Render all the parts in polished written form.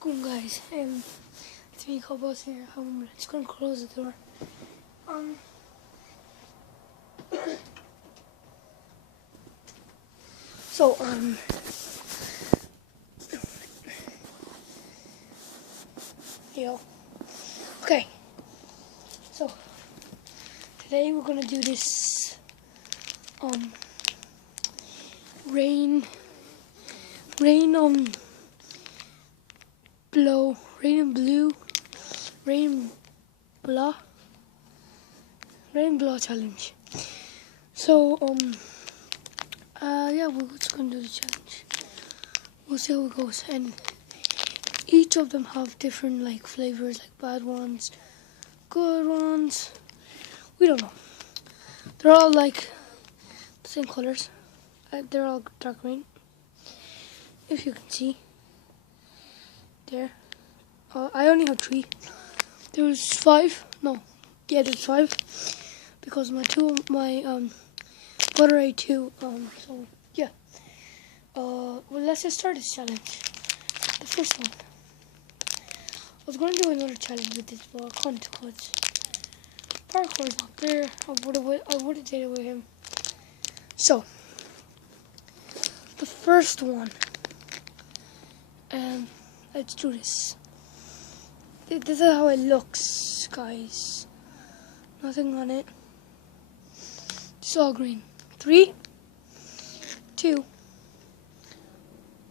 going, guys? It's me, Cobos here. I'm just gonna close the door. So yo, okay. So today we're gonna do this rain blow, rain-blo challenge. So yeah, we're just gonna do the challenge. We'll see how it goes, and each of them have different like flavors, like bad ones, good ones. We don't know. They're all like the same colors. They're all dark green, if you can see there. I only have 3. There was 5. No, yeah, there's 5 because my brother ate 2. So yeah. Well, let's just start this challenge. The first one. I was going to do another challenge with this, but I can't because parkour is not there. I would have did it with him. So the first one. Let's do this. This is how it looks, guys. Nothing on it. It's all green. 3, 2.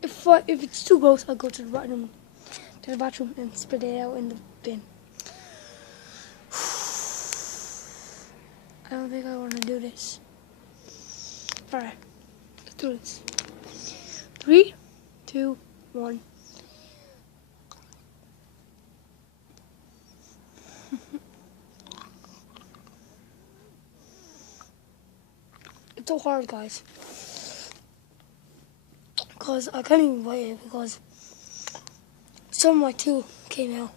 If it's too gross, I'll go to the bathroom and spit it out in the bin. I don't think I want to do this. Alright, let's do this. 3, 2, 1. It's so hard, guys, because I can't even bite it because some of my 2 came out.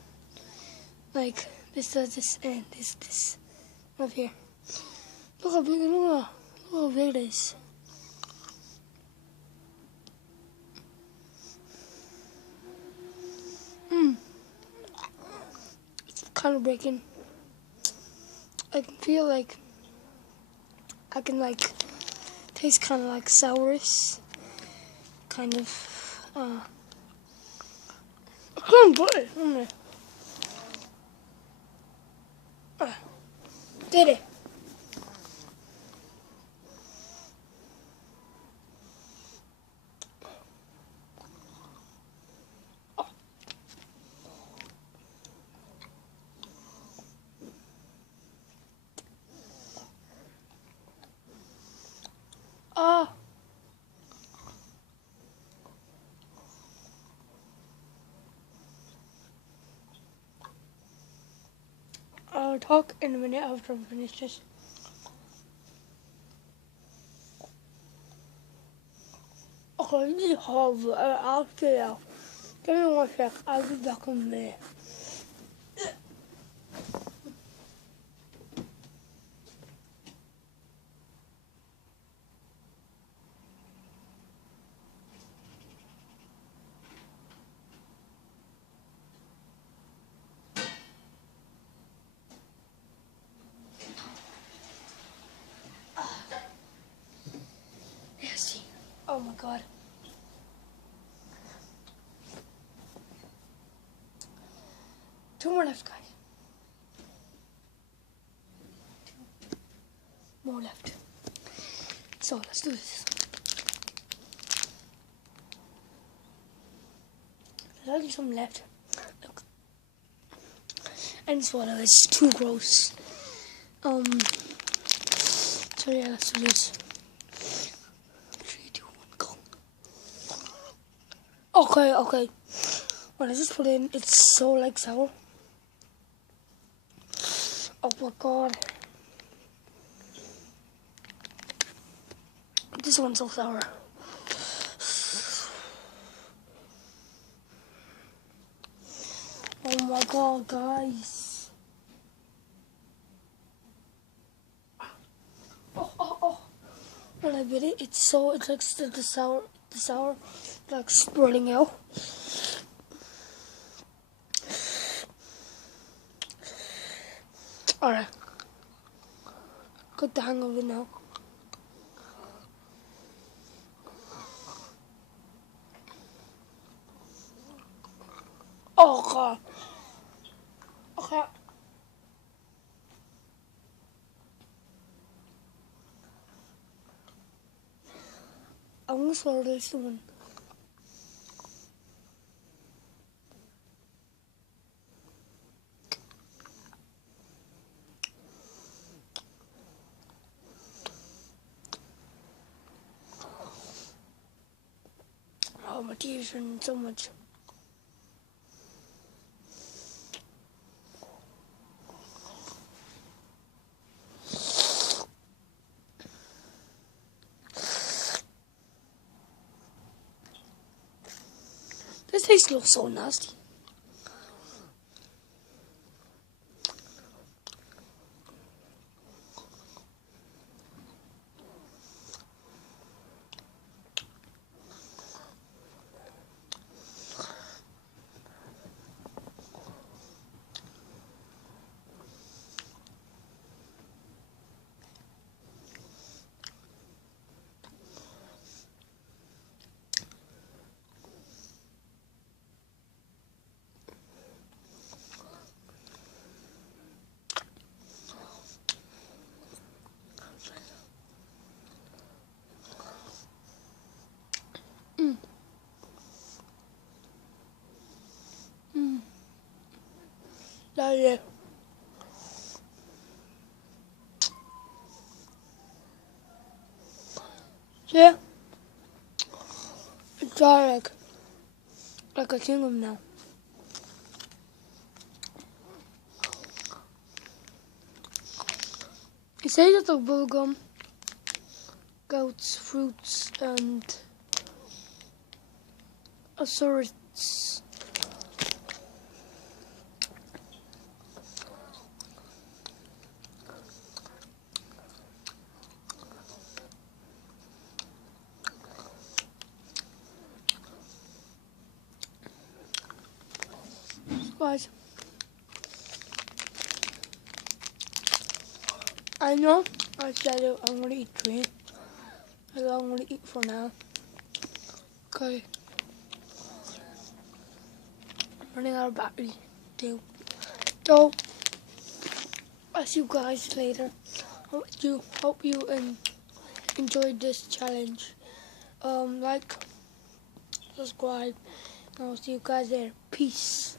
Like this does this and this up here. Look how big! Look how big it is. It's kind of breaking. I can feel like I can taste kind of like sourish, kind of. I can't put it on there. Did it? I'll talk in a minute after I finish this. Okay, this is horrible. I'll get it out. Give me 1 sec. I'll be back in a minute. Nasty. Oh my god. Two more left, guys. 2 more left. So let's do this. There's only some left. Look. And swallow. It's too gross. So yeah, let's do this. 3, 2, 1, go. Okay. When I just put in, it's so like sour. Oh my god. This one's so sour. Oh my god, guys. Oh. When I bit it, it's like the sour like swirling out. Alright, got the hang of it now. Oh god. Okay. I'm gonna swallow this one. Oh, my teeth are shrinking so much. This tastes looks so nasty. Yeah. Yeah. It's dry like a kingdom now. It says that the bubblegum, goats, fruits, and assorts. Guys, I know I said it, I'm gonna eat 3. That's all I'm gonna eat for now. Okay. I'm running out of battery too. So I'll see you guys later. Hope you enjoyed this challenge. Like, subscribe, and I'll see you guys there. Peace.